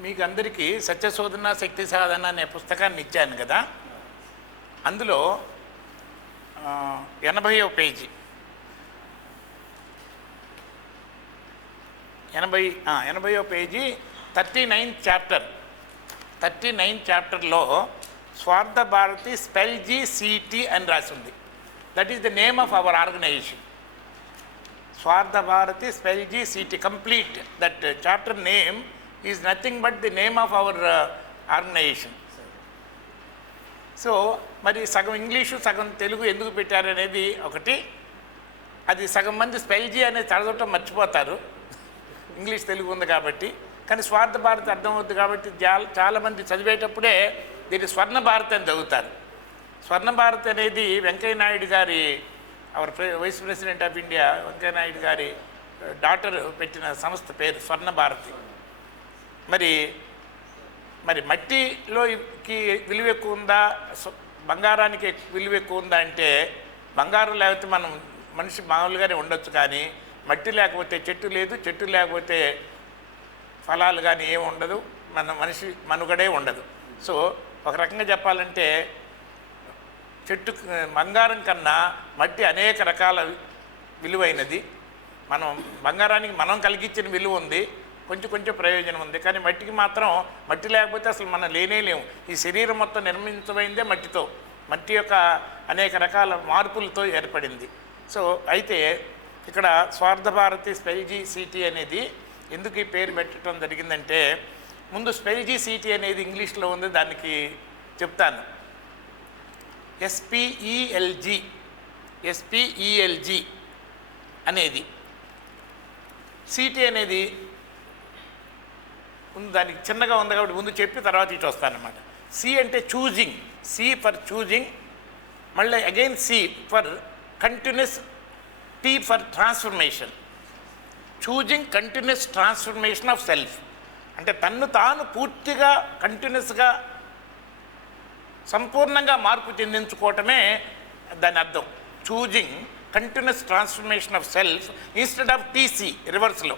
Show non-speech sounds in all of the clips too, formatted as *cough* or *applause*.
మీకు అందరికీ సత్యశోధన శక్తి సాధన అనే పుస్తకాన్ని ఇచ్చాను కదా. అందులో ఎనభై ఎనభైవ పేజీ. ఎనభై ఆ, ఎనభైవ page thirty nine chapter. Thirty nine చాప్టర్లో Swartha Bharati spell G city అని రాసి ఉంది that is the name of our organization Swartha Bharati spell G city complete. That chapter name is nothing but the name of our organization so మరి సగం English సగం తెలుగు ఎందుకు పెట్టారనేది ఒకటి. అది సగం మంది స్పెల్జీ అనేది చదవటం మర్చిపోతారు. ఇంగ్లీష్ తెలుగు ఉంది కాబట్టి. కానీ స్వార్థ భారత్ అర్థమవుద్ది కాబట్టి చాలామంది చదివేటప్పుడే దీన్ని స్వర్ణ భారత్ అని చదువుతారు. స్వర్ణ భారత్ అనేది వెంకయ్య నాయుడు గారి our vice president of India Venkaiah Naidu గారి uh, డాటర్ పెట్టిన సంస్థ పేరు స్వర్ణ భారతి. మరి మరి మట్టిలోకి విలువ ఎక్కువ ఉందా బంగారానికి విలువ ఎక్కువ ఉందా అంటే బంగారం లేకపోతే మనం మనిషి మామూలుగానే ఉండొచ్చు కానీ మట్టి లేకపోతే చెట్టు లేదు చెట్టు లేకపోతే ఫలాలు కానీ ఏమి ఉండదు మన మనిషి మనుగడే ఉండదు. సో ఒక రకంగా చెప్పాలంటే చెట్టు బంగారం కన్నా మట్టి అనేక రకాల విలువైనది. మనం బంగారానికి మనం కలిగించిన విలువ ఉంది కొంచెం కొంచెం ప్రయోజనం ఉంది. కానీ మట్టికి మాత్రం మట్టి లేకపోతే అసలు మనం లేనే లేము ఈ శరీరం మొత్తం నిర్మించమైందే మట్టితో. మట్టి యొక్క అనేక రకాల మార్పులతో ఏర్పడింది. సో అయితే ఇక్కడ స్వార్థ భారతి స్పెల్జీ సిటీ అనేది ఎందుకు ఈ పేరు పెట్టడం జరిగిందంటే ముందు స్పెల్జీ సిటీ అనేది ఇంగ్లీష్లో ఉంది దానికి చెప్తాను. ఎస్పిఈఎల్జి ఎస్పిఈఎల్జి అనేది సిటీ అనేది ముందు దానికి చిన్నగా ఉంది కాబట్టి ముందు చెప్పి తర్వాత ఇటు వస్తానమాట సి అంటే చూజింగ్ సి ఫర్ చూజింగ్ మళ్ళీ again C for continuous T for transformation. Choosing continuous transformation of self. అంటే తన్ను తాను పూర్తిగా కంటిన్యూస్గా సంపూర్ణంగా మార్పు చెందించుకోవటమే దాని అర్థం. Choosing continuous transformation of self instead of TC రివర్స్లో.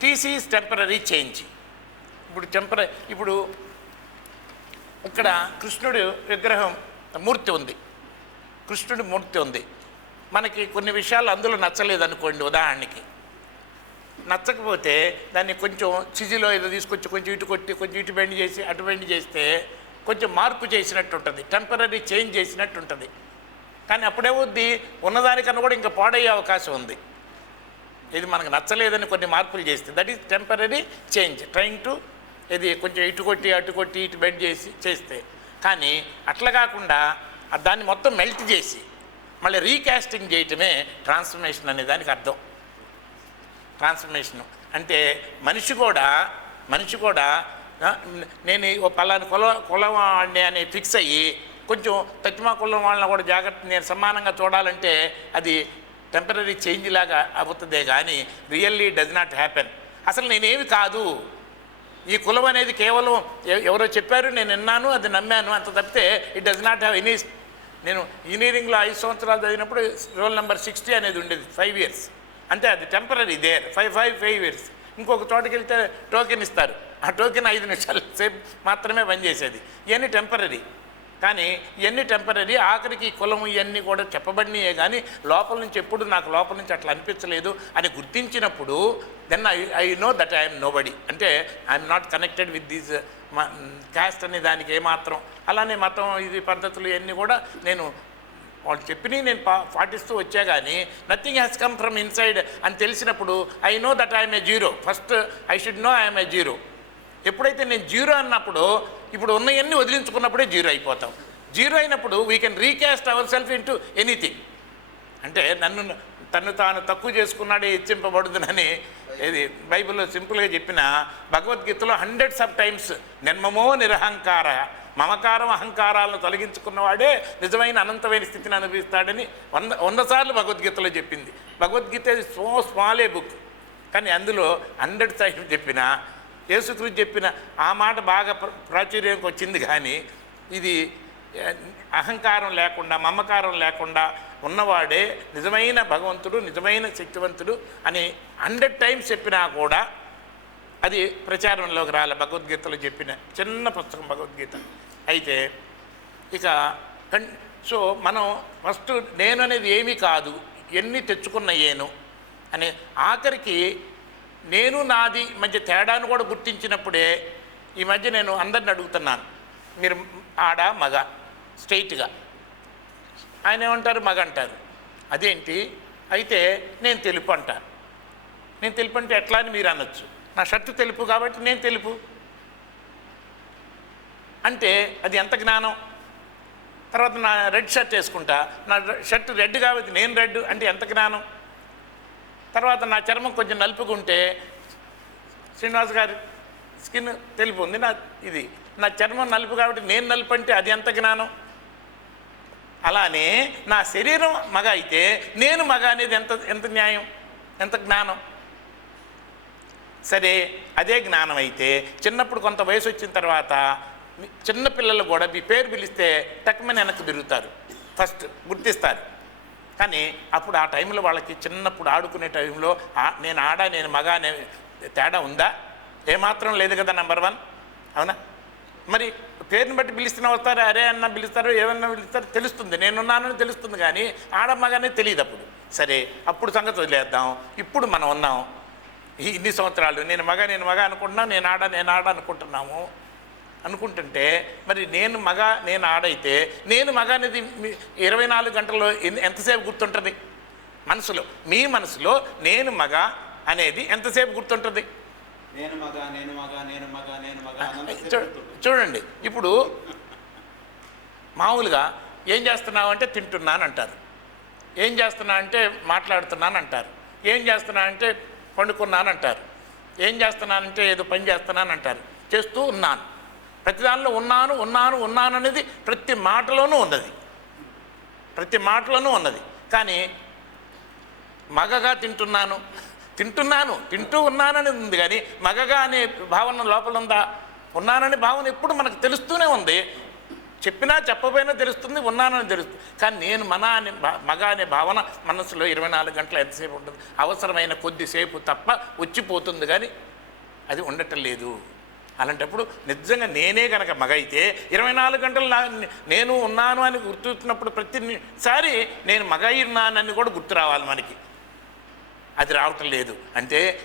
టీసీ ఈజ్ టెంపరీ చేంజ్ ఇప్పుడు టెంపర ఇప్పుడు ఇక్కడ కృష్ణుడు విగ్రహం మూర్తి ఉంది. కృష్ణుడి మూర్తి ఉంది. మనకి కొన్ని విషయాలు అందులో నచ్చలేదు అనుకోండి ఉదాహరణకి. నచ్చకపోతే దాన్ని కొంచెం చిజిలో ఏదో తీసుకొచ్చి కొంచెం ఇటు కొట్టి కొంచెం ఇటు బెండ్ చేసి అటు బెండ్ చేస్తే కొంచెం మార్పు చేసినట్టు ఉంటుంది. టెంపరీ చేంజ్ చేసినట్టు ఉంటుంది. కానీ అప్పుడేమవుద్ది? ఉన్నదానికన్నా కూడా ఇంకా పాడయ్యే అవకాశం ఉంది. ఇది మనకు నచ్చలేదని కొన్ని మార్పులు చేస్తే that is temporary change trying to ఇది కొంచెం ఇటు కొట్టి అటు కొట్టి ఇటు బెండ్ చేసి చేస్తే. కానీ అట్లా కాకుండా దాన్ని మొత్తం మెల్ట్ చేసి మళ్ళీ రీకాస్టింగ్ చేయటమే ట్రాన్స్ఫర్మేషన్ అనే దానికి అర్థం. ట్రాన్స్ఫర్మేషన్ అంటే మనిషి కూడా మనిషి కూడా నేను ఓ పలాని కుల కులం వాడిని అని ఫిక్స్ అయ్యి కొంచెం తచ్చిమా కులం వాళ్ళని కూడా జాగ్రత్త నేను సమానంగా చూడాలంటే అది టెంపరీ చేంజ్ లాగా అవుతుందే కానీ రియల్లీ డజ్ నాట్ హ్యాపెన్ అసలు నేనేమి కాదు. ఈ కులం అనేది కేవలం ఎవరో చెప్పారు నేను విన్నాను అది నమ్మాను అంత తప్పితే it does not have any నేను ఇంజనీరింగ్లో ఐదు సంవత్సరాలు చదివినప్పుడు రోల్ నెంబర్ సిక్స్టీ అనేది ఉండేది ఫైవ్ ఇయర్స్ అంతే అది temporary there five five five years ఇంకొక చోటకి వెళ్తే టోకెన్ ఇస్తారు. ఆ టోకెన్ ఐదు నిమిషాల సేపు మాత్రమే పనిచేసేది. ఇవన్నీ టెంపరీ కానీ ఇవన్నీ టెంపరీ ఆఖరికి కులం ఇవన్నీ కూడా చెప్పబడినాయే కానీ లోపల నుంచి ఎప్పుడు నాకు లోపల నుంచి అట్లా అనిపించలేదు అని గుర్తించినప్పుడు then I I know that I'm nobody అంటే I'm not connected with these caste అనే దానికి ఏమాత్రం. అలానే మతం ఇది పద్ధతులు ఇవన్నీ కూడా నేను వాళ్ళు చెప్పినవి నేను పా పాటిస్తూ వచ్చా కానీ nothing has come from inside అని తెలిసినప్పుడు I know that I'm a zero first I should know I'm a zero ఎప్పుడైతే నేను జీరో అన్నప్పుడు ఇప్పుడు ఉన్నవన్నీ వదిలించుకున్నప్పుడే జీరో అయిపోతాం. జీరో అయినప్పుడు we can recast our self into anything అంటే నన్ను తను తాను తక్కువ చేసుకున్నాడే హెచ్చింపబడుతుందని ఇది బైబిల్లో సింపుల్గా చెప్పిన భగవద్గీతలో హండ్రెడ్స్ ఆఫ్ టైమ్స్ నిర్మమో నిరహంకార మమకారం అహంకారాలను తొలగించుకున్నవాడే నిజమైన అనంతమైన స్థితిని అనుభవిస్తాడని వంద వంద సార్లు భగవద్గీతలో చెప్పింది. భగవద్గీత సో స్మాలే బుక్ కానీ అందులో హండ్రెడ్ టైమ్స్ చెప్పిన యేసుక్రీస్తు చెప్పిన ఆ మాట బాగా ప్ర- ప్రాచుర్యంకి వచ్చింది కానీ ఇది అహంకారం లేకుండా మమకారం లేకుండా ఉన్నవాడే నిజమైన భగవంతుడు నిజమైన శక్తివంతుడు అని హండ్రెడ్ టైమ్స్ చెప్పినా కూడా అది ప్రచారంలోకి రాలే. భగవద్గీతలో చెప్పిన చిన్న పుస్తకం భగవద్గీత. అయితే ఇక కన్ సో మనం ఫస్ట్ నేను అనేది ఏమీ కాదు. ఎన్ని తెచ్చుకున్న ఏను అనే ఆఖరికి నేను నాది మధ్య తేడాను కూడా గుర్తించినప్పుడే ఈ మధ్య నేను అందరిని అడుగుతున్నాను. మీరు ఆడ మగ స్ట్రైట్గా. ఆయన ఏమంటారు? మగ అంటారు. అదేంటి? అయితే నేను తెలుపు అంటాను. నేను తెలుపు అంటే ఎట్లా అని మీరు అనొచ్చు. నా షర్టు తెలుపు కాబట్టి నేను తెలుపు. అంటే అది ఎంత జ్ఞానం? తర్వాత నా రెడ్ షర్ట్ వేసుకుంటా. నా షర్ట్ రెడ్ కాబట్టి నేను రెడ్ అంటే ఎంత జ్ఞానం? తర్వాత నా చర్మం కొంచెం నలుపుకుంటే శ్రీనివాస్ గారి స్కిన్ తెలుపు ఉంది. నా ఇది నా చర్మం నలుపు కాబట్టి నేను నలుపు అంటే అది ఎంత జ్ఞానం? అలానే నా శరీరం మగ అయితే నేను మగ అనేది ఎంత ఎంత న్యాయం? ఎంత జ్ఞానం? సరే అదే జ్ఞానం అయితే చిన్నప్పుడు కొంత వయసు వచ్చిన తర్వాత మీ కూడా మీ పేరు పిలిస్తే టక్మని వెనక్కి తిరుగుతారు. ఫస్ట్ గుర్తిస్తారు. కానీ అప్పుడు ఆ టైంలో వాళ్ళకి చిన్నప్పుడు ఆడుకునే టైంలో నేను ఆడ నేను మగ అనే తేడా ఉందా? ఏమాత్రం లేదు కదా నెంబర్ వన్. అవునా? మరి పేరుని బట్టి పిలుస్తున్న వస్తారు? అరే అన్న పిలుస్తారు ఏమన్నా పిలుస్తారు? తెలుస్తుంది. నేనున్నానని తెలుస్తుంది కానీ ఆడ తెలియదు అప్పుడు. సరే అప్పుడు సంగతి వదిలేద్దాం. ఇప్పుడు మనం ఉన్నాం. ఇన్ని సంవత్సరాలు. నేను మగ నేను మగ అనుకుంటున్నా నేను ఆడ నేను ఆడ అనుకుంటున్నాము. అనుకుంటుంటే మరి నేను మగ నేను ఆడైతే నేను మగ అనేది ఇరవై నాలుగు గంటల్లో ఎంతసేపు గుర్తుంటుంది? మనసులో. మీ మనసులో నేను మగ అనేది ఎంతసేపు గుర్తుంటుంది? నేను మగ నేను మగ నేను మగ నేను మగ అన్నంతసేపు చూ- గుర్తుంటుంది. చూడండి. ఇప్పుడు *laughs* మామూలుగా ఏం చేస్తున్నావు అంటే తింటున్నాను అంటారు. ఏం చేస్తున్నా అంటే మాట్లాడుతున్నాను అంటారు. ఏం చేస్తున్నా అంటే పండుకున్నాను అంటారు. ఏం చేస్తున్నానంటే ఏదో పని చేస్తున్నాను అంటారు. చేస్తూ ఉన్నాను. ప్రతి దానిలో ఉన్నాను ఉన్నాను ఉన్నాను అనేది ప్రతి మాటలోనూ ఉన్నది. ప్రతి మాటలోనూ ఉన్నది. కానీ మగగా తింటున్నాను. తింటున్నాను తింటూ ఉన్నానని ఉంది కానీ మగగా అనే భావన లోపల ఉందా? ఉన్నాననే భావన ఎప్పుడు మనకు తెలుస్తూనే ఉంది. చెప్పినా చెప్పపోయినా తెలుస్తుంది ఉన్నానని తెలుస్తుంది. కానీ నేను మన అనే మగ అనే భావన మనసులో ఇరవై నాలుగు గంటలు ఎంతసేపు ఉంటుంది? అవసరమైన కొద్దిసేపు తప్ప వచ్చిపోతుంది కానీ అది ఉండటం లేదు. అలాంటప్పుడు నిజంగా నేనే కనుక మగ అయితే ఇరవై నాలుగు గంటలు నా నేను ఉన్నాను అని గుర్తున్నప్పుడు ప్రతిసారి నేను మగ ఉన్నానని కూడా గుర్తు రావాలి మనకి. అది రావటం లేదు. అంటే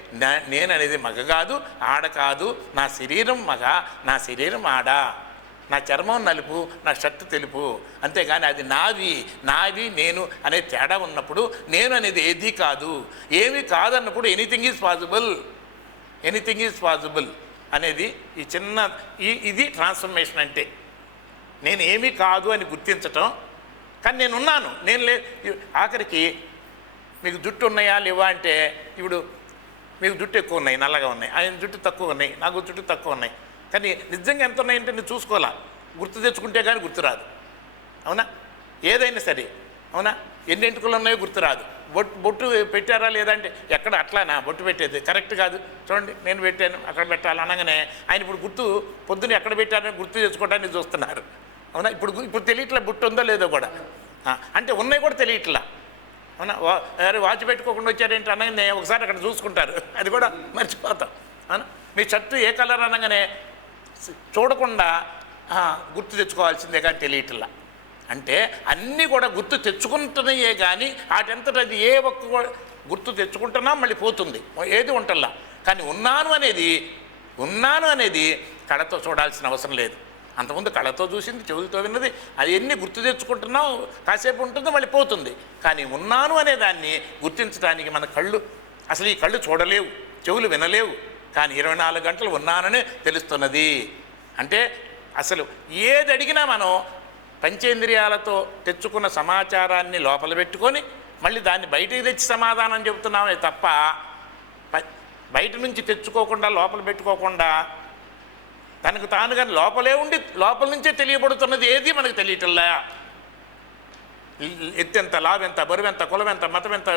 నేను అనేది మగ కాదు ఆడ కాదు నా శరీరం మగ నా శరీరం ఆడ. నా చర్మం నలుపు నా షర్ట్ తెలుపు. అంతేగాని అది నావి నావి నేను అనే తేడా ఉన్నప్పుడు నేను అనేది ఏది కాదు. ఏమీ కాదన్నప్పుడు anything is possible anything is possible అనేది ఈ చిన్న ఈ ఇది ట్రాన్స్ఫర్మేషన్ అంటే. నేను ఏమీ కాదు అని గుర్తించటం. కానీ నేను ఉన్నాను నేను లే ఆఖరికి మీకు జుట్టు ఉన్నాయా లేవా అంటే ఇప్పుడు మీకు జుట్టు ఎక్కువ ఉన్నాయి నల్లగా ఉన్నాయి. ఆయన జుట్టు తక్కువ ఉన్నాయి నాకు జుట్టు తక్కువ ఉన్నాయి. కానీ నిజంగా ఎంత ఉన్నాయంటే నేను చూసుకోవాలా? గుర్తు తెచ్చుకుంటే కానీ గుర్తురాదు అవునా? ఏదైనా సరే. అవునా? ఎన్ని ఎంటుకలు ఉన్నాయో గుర్తురాదు. బొట్టు బొట్టు పెట్టారా లేదంటే ఎక్కడ అట్లానా? బొట్టు పెట్టేది. కరెక్ట్ కాదు. చూడండి నేను పెట్టాను అక్కడ పెట్టాలి అనగానే ఆయన ఇప్పుడు గుర్తు పొద్దున ఎక్కడ పెట్టారని గుర్తు చేసుకోవడానికి చూస్తున్నారు. అవునా? ఇప్పుడు ఇప్పుడు తెలియట్లే బొట్టు ఉందో లేదో కూడా. అంటే ఉన్నాయి కూడా తెలియట్లా. అవునా? అరే వాచ్ పెట్టుకోకుండా వచ్చారేంటి అనగానే ఒకసారి అక్కడ చూసుకుంటారు. అది కూడా మర్చిపోతాం. అవునా? మీ షర్టు ఏ కలర్ అనగానే చూడకుండా గుర్తు తెచ్చుకోవాల్సిందే కానీ తెలియట్లా. అంటే అన్నీ కూడా గుర్తు తెచ్చుకుంటున్నాయే కానీ వాటంతట అది ఏ ఒక్క గుర్తు తెచ్చుకుంటున్నా మళ్ళీ పోతుంది. ఏది ఉంటల్లా? కానీ ఉన్నాను అనేది ఉన్నాను అనేది కళతో చూడాల్సిన అవసరం లేదు. అంతకుముందు కళతో చూసింది చెవులతో విన్నది అది ఎన్ని గుర్తు తెచ్చుకుంటున్నాం కాసేపు ఉంటుంది మళ్ళీ పోతుంది. కానీ ఉన్నాను అనే దాన్ని గుర్తించడానికి మన కళ్ళు అసలు ఈ కళ్ళు చూడలేవు చెవులు వినలేవు. కానీ ఇరవై నాలుగు గంటలు ఉన్నానని తెలుస్తున్నది. అంటే అసలు ఏది అడిగినా మనం పంచేంద్రియాలతో తెచ్చుకున్న సమాచారాన్ని లోపల పెట్టుకొని మళ్ళీ దాన్ని బయటికి తెచ్చి సమాధానం చెబుతున్నామే తప్ప బయట నుంచి తెచ్చుకోకుండా లోపల పెట్టుకోకుండా తనకు తానుగా లోపలే ఉండి లోపల నుంచే తెలియబడుతున్నది ఏది మనకు తెలియటల్లా ఎత్తెంత లాభెంత బరువెంత బరువు ఎంత కులం ఎంత మతం ఎంత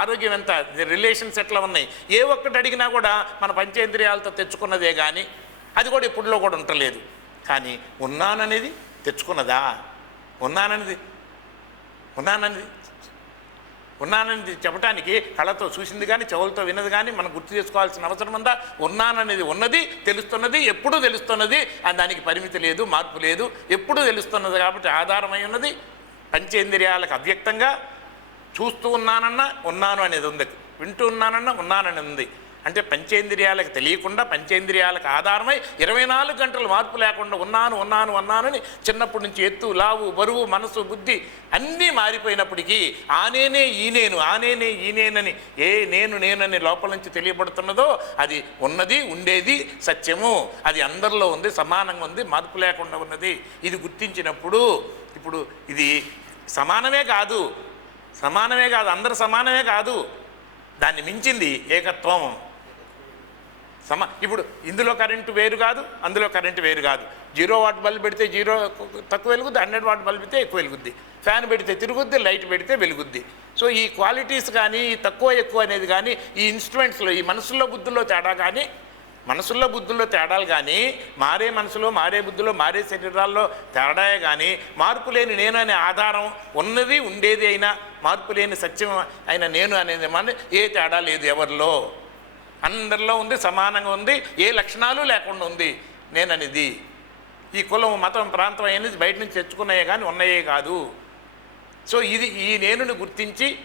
ఆరోగ్యం ఎంత రిలేషన్స్ ఎట్లా ఉన్నాయి? ఏ ఒక్కటి అడిగినా కూడా మన పంచేంద్రియాలతో తెచ్చుకున్నదే కానీ అది కూడా ఇప్పుడులో కూడా ఉండలేదు. కానీ ఉన్నాననేది తెచ్చుకున్నదా? ఉన్నాననేది ఉన్నాననేది ఉన్నానని చెప్పడానికి కళ్ళతో చూసింది కానీ చెవులతో విన్నది కానీ మనం గుర్తు చేసుకోవాల్సిన అవసరం ఉందా? ఉన్నాననేది ఉన్నది తెలుస్తున్నది ఎప్పుడూ తెలుస్తున్నది. అని దానికి పరిమితి లేదు మార్పు లేదు ఎప్పుడూ తెలుస్తున్నది కాబట్టి ఆధారమై ఉన్నది. పంచేంద్రియాలకు అవ్యక్తంగా చూస్తూ ఉన్నానన్నా ఉన్నాను అనేది ఉంది. వింటూ ఉన్నానన్నా ఉన్నానని ఉంది. అంటే పంచేంద్రియాలకు తెలియకుండా పంచేంద్రియాలకు ఆధారమై ఇరవై నాలుగు గంటలు మార్పు లేకుండా ఉన్నాను ఉన్నాను ఉన్నానని చిన్నప్పటి నుంచి ఎత్తు లావు బరువు మనసు బుద్ధి అన్నీ మారిపోయినప్పటికీ ఆనేనే ఈనేను ఆనేనే ఈనేనని ఏ నేను నేనని లోపల నుంచి తెలియబడుతున్నదో అది ఉన్నది ఉండేది సత్యము. అది అందరిలో ఉంది సమానంగా ఉంది మార్పు లేకుండా ఉన్నది. ఇది గుర్తించినప్పుడు ఇప్పుడు ఇది సమానమే కాదు సమానమే కాదు అందరు సమానమే కాదు. దాన్ని మించింది ఏకత్వం. సమ ఇప్పుడు ఇందులో కరెంటు వేరు కాదు అందులో కరెంటు వేరు కాదు. జీరో వాట్ బల్బ్ పెడితే జీరో తక్కువ వెలుగుద్ది హండ్రెడ్ వాట్ బల్బ్ పెడితే ఎక్కువ వెలుగుద్ది. ఫ్యాన్ పెడితే తిరుగుద్ది లైట్ పెడితే వెలుగుద్ది. సో ఈ క్వాలిటీస్ కానీ తక్కువ ఎక్కువ అనేది కానీ ఈ ఇన్స్ట్రుమెంట్స్లో ఈ మనసుల్లో బుద్ధుల్లో తేడా కానీ మనసుల్లో బుద్ధుల్లో తేడాలు కానీ మారే మనసులో మారే బుద్ధిలో మారే శరీరాల్లో తేడాయే కానీ మార్పు లేని నేను అనే ఆధారం ఉన్నది ఉండేది అయినా మార్పు లేని సత్యం అయిన నేను అనేది మన ఏ తేడా లేదు ఎవరిలో. అందరిలో ఉంది సమానంగా ఉంది ఏ లక్షణాలు లేకుండా ఉంది నేననిది. ఈ కులం మతం ప్రాంతం అనేది బయట నుంచి తెచ్చుకున్నాయే కానీ ఉన్నాయే కాదు. సో ఇది ఈ నేనుని గుర్తించి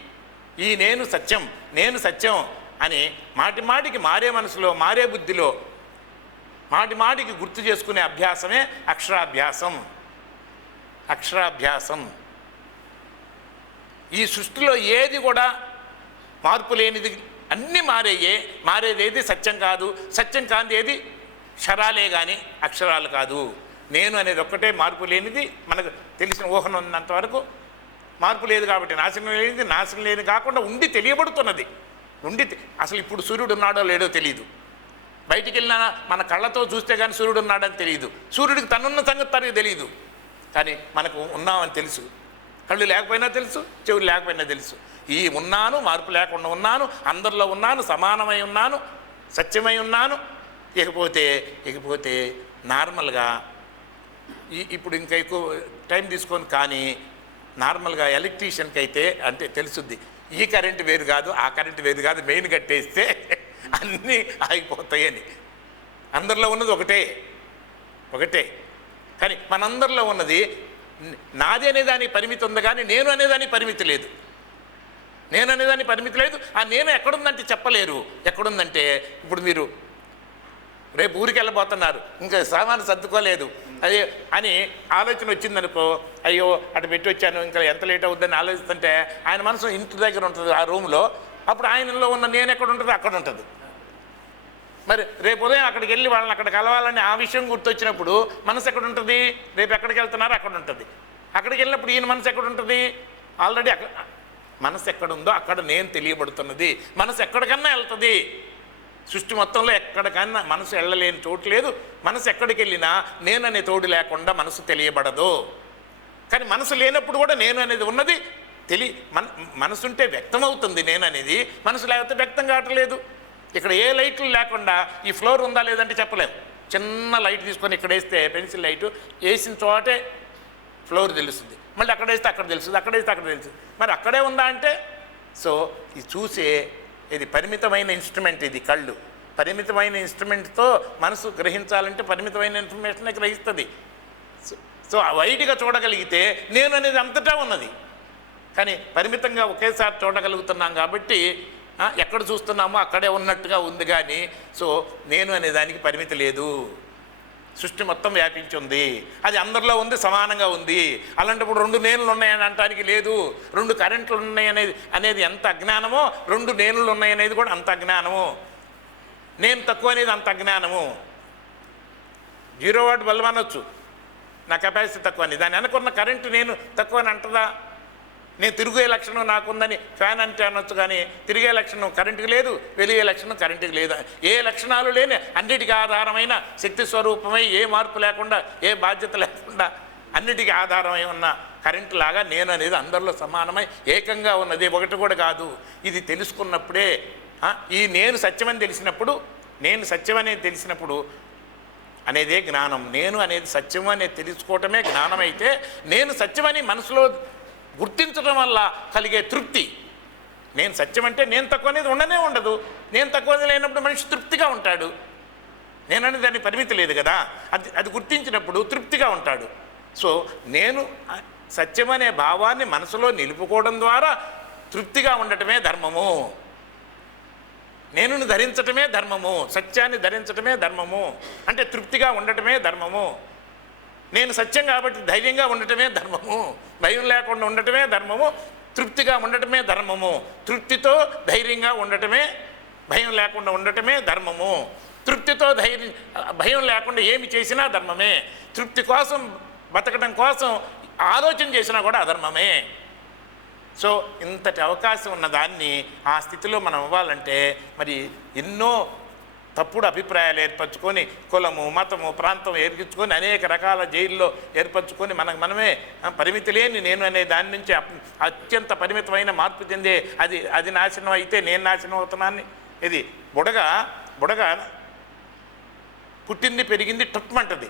ఈ నేను సత్యం నేను సత్యం అని మాటి మాటికి మారే మనసులో మారే బుద్ధిలో మాటి మాటికి గుర్తు చేసుకునే అభ్యాసమే అక్షరాభ్యాసం. అక్షరాభ్యాసం. ఈ సృష్టిలో ఏది కూడా మార్పు లేనిది అన్నీ మారేయే మారేది ఏది సత్యం కాదు. సత్యం కాంతి ఏది క్షరాలే కానీ అక్షరాలు కాదు. నేను అనేది ఒక్కటే మార్పు లేనిది మనకు తెలిసిన ఊహన ఉన్నంత వరకు మార్పు లేదు కాబట్టి నాశనం లేనిది నాశనం లేని కాకుండా ఉండి తెలియబడుతున్నది. ఉండి అసలు ఇప్పుడు సూర్యుడు ఉన్నాడో లేడో తెలియదు బయటికి వెళ్ళినా మన కళ్ళతో చూస్తే కానీ సూర్యుడు ఉన్నాడని తెలియదు సూర్యుడికి తనున్న సంగతి తనకు తెలియదు కానీ మనకు ఉన్నామని తెలుసు. కళ్ళు లేకపోయినా తెలుసు చెవులు లేకపోయినా తెలుసు. ఈ ఉన్నాను మార్పు లేకుండా ఉన్నాను అందరిలో ఉన్నాను సమానమై ఉన్నాను సత్యమై ఉన్నాను. ఇకపోతే ఇకపోతే నార్మల్గా ఈ ఇప్పుడు ఇంకా ఎక్కువ టైం తీసుకొని కానీ నార్మల్గా ఎలక్ట్రీషియన్కి అయితే అంటే తెలుసుద్ది. ఈ కరెంట్ వేరు కాదు ఆ కరెంట్ వేరు కాదు మెయిన్ కట్టేస్తే అన్నీ ఆగిపోతాయని. అందరిలో ఉన్నది ఒకటే ఒకటే. కానీ మనందరిలో ఉన్నది నాది అనేదానికి పరిమితి ఉంది కానీ నేను అనేదానికి పరిమితి లేదు. నేను అనేదానికి పరిమితి లేదు. ఆ నేను ఎక్కడుందంటే చెప్పలేరు. ఎక్కడుందంటే ఇప్పుడు మీరు రేపు ఊరికి వెళ్ళబోతున్నారు. ఇంకా సామాను సర్దుకోలేదు. అదే అని ఆలోచన వచ్చిందనుకో అయ్యో అటు పెట్టి వచ్చాను ఇంకా ఎంత లేట్ అవుద్దని ఆలోచిస్తుంటే ఆయన మనసు ఇంటి దగ్గర ఉంటుంది ఆ రూమ్లో అప్పుడు ఆయనలో ఉన్న నేను ఎక్కడ ఉంటుంది అక్కడ ఉంటుంది. మరి రేపు ఉదయం అక్కడికి వెళ్ళి వాళ్ళని అక్కడ కలవాలని ఆ విషయం గుర్తొచ్చినప్పుడు మనసు ఎక్కడ ఉంటుంది? రేపు ఎక్కడికి వెళ్తున్నారో? అక్కడ ఉంటుంది. అక్కడికి వెళ్ళినప్పుడు ఈయన మనసు ఎక్కడ ఉంటుంది? ఆల్రెడీ అక్కడ మనసు ఎక్కడుందో అక్కడ నేను తెలియబడుతున్నది. మనసు ఎక్కడికన్నా వెళ్తుంది. సృష్టి మొత్తంలో ఎక్కడికన్నా మనసు వెళ్ళలేని చోటు లేదు. మనసు ఎక్కడికి వెళ్ళినా నేననే తోడు లేకుండా మనసు తెలియబడదు. కానీ మనసు లేనప్పుడు కూడా నేను అనేది ఉన్నది. తెలి మన మనసుంటే వ్యక్తమవుతుంది నేను అనేది. మనసు లేకపోతే వ్యక్తం కావట్లేదు. ఇక్కడ ఏ లైట్లు లేకుండా ఈ ఫ్లోర్ ఉందా లేదంటే చెప్పలేము చిన్న లైట్ తీసుకొని ఇక్కడ వేస్తే పెన్సిల్ లైటు వేసిన చోటే ఫ్లోర్ తెలుస్తుంది. మళ్ళీ అక్కడ వేస్తే అక్కడ తెలుస్తుంది అక్కడ వేస్తే అక్కడ తెలుస్తుంది. మరి అక్కడే ఉందా అంటే? సో ఇది చూసే ఇది పరిమితమైన ఇన్స్ట్రుమెంట్ ఇది కళ్ళు. పరిమితమైన ఇన్స్ట్రుమెంట్తో మనసు గ్రహించాలంటే పరిమితమైన ఇన్ఫర్మేషన్ గ్రహిస్తుంది. సో- ఆ వైడ్గా చూడగలిగితే నేను అనేది అంతటా ఉన్నది. కానీ పరిమితంగా ఒకేసారి చూడగలుగుతున్నాం కాబట్టి ఎక్కడ చూస్తున్నామో అక్కడే ఉన్నట్టుగా ఉంది కానీ సో నేను అనే దానికి పరిమితి లేదు. సృష్టి మొత్తం వ్యాపించింది అది అందరిలో ఉంది సమానంగా ఉంది. అలాంటప్పుడు రెండు నేనులు ఉన్నాయని అనటానికి లేదు. రెండు కరెంట్లు ఉన్నాయనేది అనేది ఎంత అజ్ఞానమో రెండు నేనులు ఉన్నాయనేది కూడా అంత అజ్ఞానము. నేను తక్కువ అనేది అంత అజ్ఞానము. జీరో వాట్ బల్బ్ అనొచ్చు. నా కెపాసిటీ తక్కువ అని. దాని వెనకున్న కరెంటు నేను తక్కువ అని అంటదా? నేను తిరిగే లక్షణం నాకుందని ఫ్యాన్ అంటే అనొచ్చు కానీ తిరిగే లక్షణం కరెంటుకి లేదు వెలిగే లక్షణం కరెంటుకి లేదు. ఏ లక్షణాలు లేని అన్నిటికీ ఆధారమైన శక్తి స్వరూపమై ఏ మార్పు లేకుండా ఏ బాధ్యత లేకుండా అన్నిటికీ ఆధారమై ఉన్న కరెంటు లాగా నేను అనేది అందరిలో సమానమై ఏకంగా ఉన్నది. ఒకటి కూడా కాదు. ఇది తెలుసుకున్నప్పుడే ఈ నేను సత్యమని తెలిసినప్పుడు నేను సత్యమనేది తెలిసినప్పుడు అనేదే జ్ఞానం. నేను అనేది సత్యం అనేది తెలుసుకోవటమే జ్ఞానమైతే నేను సత్యమని మనసులో గుర్తించడం వల్ల కలిగే తృప్తి. నేను సత్యం అంటే నేను తక్కువ అనేది ఉండనే ఉండదు. నేను తక్కువ లేనప్పుడు మనిషి తృప్తిగా ఉంటాడు. నేననే దానికి పరిమితి లేదు కదా. అది అది గుర్తించినప్పుడు తృప్తిగా ఉంటాడు. సో నేను సత్యమనే సత్యం అనే భావాన్ని మనసులో నిలుపుకోవడం ద్వారా తృప్తిగా ఉండటమే ధర్మము. నేను ధరించటమే ధర్మము. సత్యాన్ని ధరించటమే ధర్మము. అంటే తృప్తిగా ఉండటమే ధర్మము. నేను సత్యం కాబట్టి ధైర్యంగా ఉండటమే ధర్మము భయం లేకుండా ఉండటమే ధర్మము తృప్తిగా ఉండటమే ధర్మము. తృప్తితో ధైర్యంగా ఉండటమే భయం లేకుండా ఉండటమే ధర్మము. తృప్తితో ధైర్యం భయం లేకుండా ఏమి చేసినా ధర్మమే. తృప్తి కోసం బతకడం కోసం ఆలోచన చేసినా కూడా అధర్మమే. సో ఇంతటి అవకాశం ఉన్న దాన్ని ఆ స్థితిలో మనం ఇవ్వాలంటే మరి ఎన్నో తప్పుడు అభిప్రాయాలు ఏర్పరచుకొని కులము మతము ప్రాంతం ఏర్పించుకొని అనేక రకాల జైల్లో ఏర్పరచుకొని మనకు మనమే పరిమితి లేని నేను అనే దాని నుంచి అత్యంత పరిమితమైన మార్పు చెందే అది అది నాశనం అయితే నేను నాశనం అవుతున్నాను ఇది బుడగ బుడగ పుట్టింది పెరిగింది టప్మంటది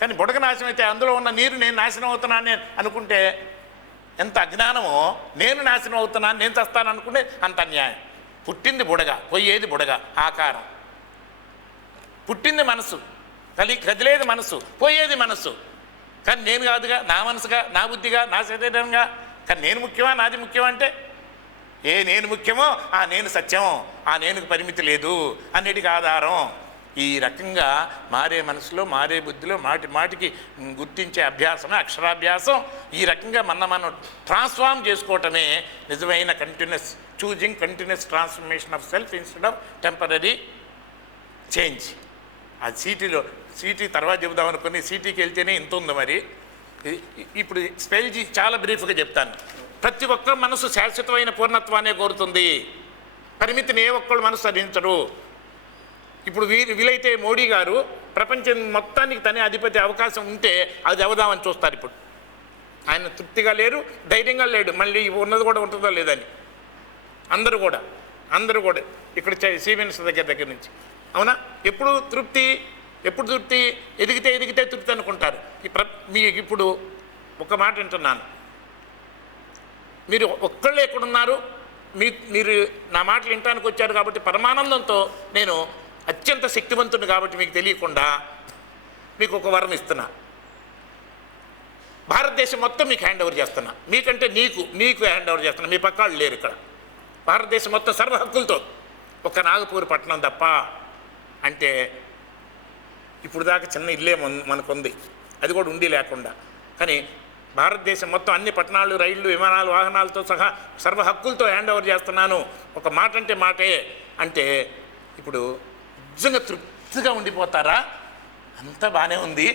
కానీ బుడగ నాశనం అయితే అందులో ఉన్న నీరు నేను నాశనం అవుతున్నాను అనుకుంటే ఎంత అజ్ఞానమో నేను నాశనం అవుతున్నాను నేను చస్తాను అనుకుంటే అంత అన్యాయం. పుట్టింది బుడగ పోయేది బుడగ ఆకారం. పుట్టింది మనసు కలి కదిలేది మనసు పోయేది మనసు. కానీ నేను కాదుగా నా మనసుగా నా బుద్ధిగా నా శరీరంగా కానీ నేను ముఖ్యమా నాది ముఖ్యమా అంటే ఏ నేను ముఖ్యమో ఆ నేను సత్యం ఆ నేనుకు పరిమితి లేదు అన్నిటికీ ఆధారం. ఈ రకంగా మారే మనసులో మారే బుద్ధిలో మాటి మాటికి గుర్తించే అభ్యాసమే అక్షరాభ్యాసం. ఈ రకంగా మన మనం ట్రాన్స్ఫార్మ్ చేసుకోవటమే నిజమైన continuous choosing continuous transformation of self instead of temporary change ఆ సీటీలో సీటీ తర్వాత చెబుదాం అనుకుని సీటీకి వెళ్తేనే ఇంత ఉంది మరి. ఇప్పుడు స్పెల్ చేసి చాలా బ్రీఫ్గా చెప్తాను. ప్రతి ఒక్కరు మనసు శాశ్వతమైన పూర్ణత్వాన్ని కోరుతుంది. పరిమితిని ఏ ఒక్కళ్ళు మనసు సాధించరు. ఇప్పుడు వీ వీలైతే మోడీ గారు ప్రపంచం మొత్తానికి తనే అధిపతి అవకాశం ఉంటే అది అవదామని చూస్తారు ఇప్పుడు. ఆయన తృప్తిగా లేరు ధైర్యంగా లేడు. మళ్ళీ ఉన్నది కూడా ఉంటుందో లేదని. అందరూ కూడా అందరూ కూడా ఇక్కడ సీమెన్స్ దగ్గర దగ్గర నుంచి. అవునా? ఎప్పుడు తృప్తి ఎప్పుడు తృప్తి? ఎదిగితే ఎదిగితే తృప్తి అనుకుంటారు. మీకు మీ ఇప్పుడు ఒక మాట వింటున్నాను. మీరు ఒక్కళ్ళే ఎక్కడున్నారు? మీ మీరు నా మాటలు వినటానికి వచ్చారు కాబట్టి పరమానందంతో నేను అత్యంత శక్తివంతుడు కాబట్టి మీకు తెలియకుండా మీకు ఒక వరం ఇస్తున్నా. భారతదేశం మొత్తం మీకు హ్యాండ్ ఓవర్ చేస్తున్నా. మీకంటే నీకు నీకు హ్యాండ్ ఓవర్ చేస్తున్నా. మీ పక్క వాళ్ళు లేరు ఇక్కడ. భారతదేశం మొత్తం సర్వ హక్కులతో. ఒక నాగపూర్ పట్టణం తప్ప అంటే ఇప్పుడు దాకా చిన్న ఇల్లే మన- మనకుంది. అది కూడా ఉండి లేకుండా. కానీ భారతదేశం మొత్తం అన్ని పట్టణాలు రైళ్ళు విమానాలు వాహనాలతో సహా సర్వ హక్కులతో హ్యాండ్ ఓవర్ చేస్తున్నాను. ఒక మాట అంటే మాటే అంటే ఇప్పుడు నిజంగా తృప్తిగా ఉండిపోతారా? అంతా బాగానే ఉంది.